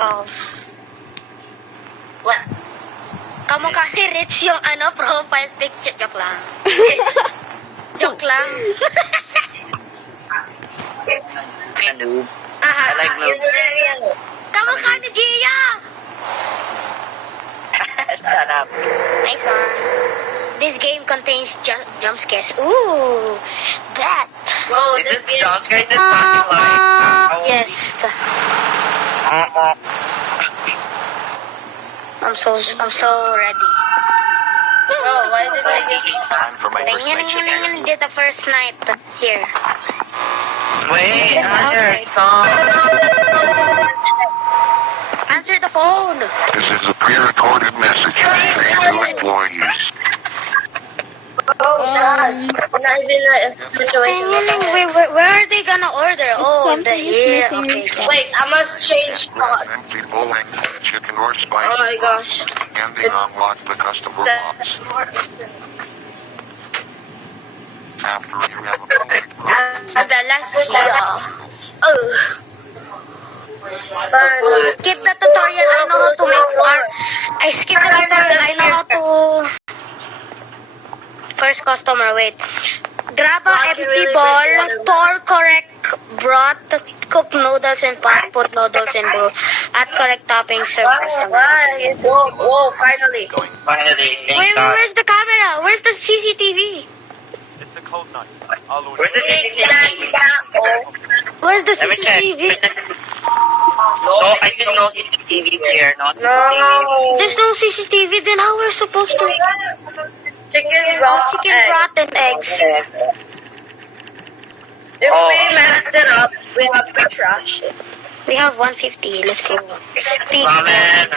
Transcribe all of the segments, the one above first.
meatballs. What? Kamukha ni Rich yung profile picture. Joke lang. Joke lang. Noob. Aha. I like noobs. Kamukha ni Gia! Shut up. Nice one. This game contains jump scares. Ooh, that. Bro, Is this this game jump scare in fucking life? Yes. I'm so ready. Bro, why did I get... Time for my first night shift. Did the first night here. Wait, Just Hunter, outside. stop. Answer the phone. This is a pre-recorded message for new employees. Oh, God. Not even a situation. Where are they gonna order? Oh, in the something is here. missing Okay. your stuff. Wait, I must change spots. Empty bowling, chicken or spicy. Oh my gosh. Handing unlock the customer box. After you have a bowling Adalas siya. Oh. Skip the tutorial. I know how to make I skip the tutorial. I know how to. First customer, wait. Grab a empty bowl, pour correct broth, cook noodles in pot, put noodles in bowl, add correct toppings, serve customer. Whoa, finally. Finally, thank Wait, God. where's the camera? Where's the CCTV? It's the code 9. I'll order. Where's the CCTV? Where's the Let me check. CCTV? No, I didn't know CCTV here. No CCTV. No. There's no CCTV, then how we're supposed to? Chicken broth. Chicken egg. broth and eggs. If we messed it up, we have to trash it. We have 150. Let's go. Ramen.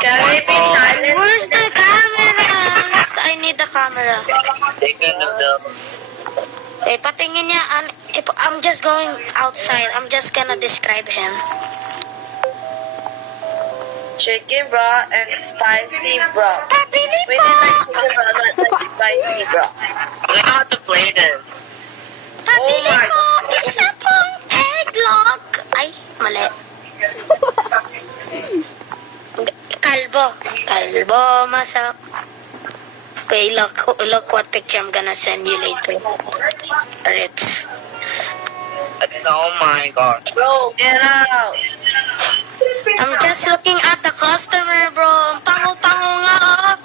Can we be silent? Where's the camera? I need the camera. Chicken noodles. Eh, patingin niya. I'm just going outside. I'm just gonna describe him. Chicken broth and spicy broth. Pabili We ko! did like chicken broth, not like spicy broth. I don't know how to play this. Pabili Oh my ko! Isa pong egglog! Ay, mali. Kalbo, masak. Wait, look what picture I'm gonna send you later. Ritz. Oh my God. Bro, get out. I'm just looking at the customer, bro. Ang pango-pango nga, oh.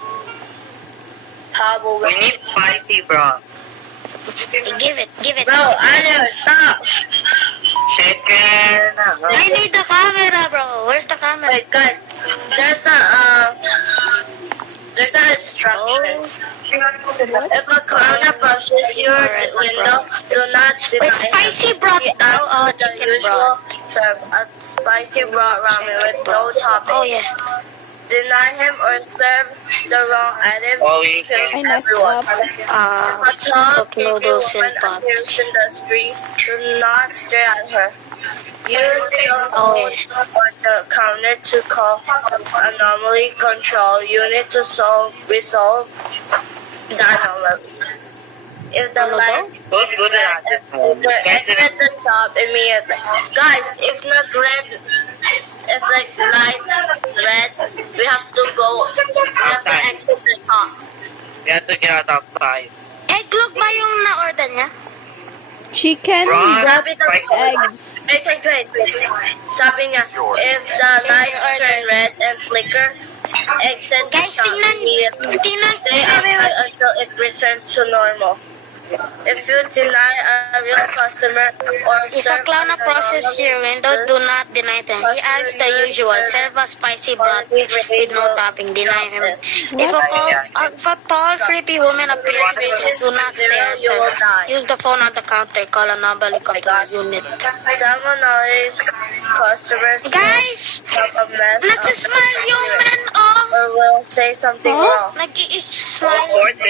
Pablo. We need spicy broth. Give it. Bro, Anya, stop. Chicken. I need the camera, bro. Where's the camera? Wait, guys. There's an instructions. If a clown approaches your window, do not deny Wait, spicy broth. him. Ask Oh, for the chicken usual. broth. Serve a spicy broth ramen with no topping. Oh, yeah. Deny him or serve the wrong item. Oh, we kills I messed everyone. up. A tall, Cook noodles creepy in woman pots. appears in the street. Do not stare at her. Use the Oh, phone on the counter to call anomaly control unit to resolve the anomaly. If the light Who's good at this one? exit the shop immediately. Guys, if not red, if like light red, we have to go. We have to exit the shop. We have to get out outside. Egglog ba yung na-order niya? Chicken, Broth, broth, spicy. eggs. Wait. Sabi niya, if the lights turn red and flicker, exit the Guys, shop tingnan. immediately. Tingnan. Stay outside until it returns to normal. If you deny a real customer or If a serve clown an approaches anonymous your window, do not deny them. He asks the usual. Serve a spicy broth with no topping. Deny him. If a tall, creepy woman appears with you, do not stare at her. Use the phone on the counter. Call a anomaly control unit. Some anonymous customers Guys! have a mess Nagsismile yung man, oh! or will say something wrong. Nag-i-smile. Order